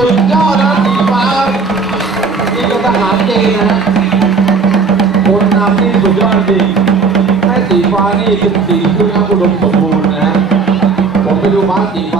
สุดยอดนะสีฟ้านี่ก็ทหารเกณฑ์นะฮะคนนำนี่สุดยอดจริงให้สีฟ้านี่เป็นสีที่น่าอุดมสมบูรณ์นะฮะผมไปดูม้าสีฟ้า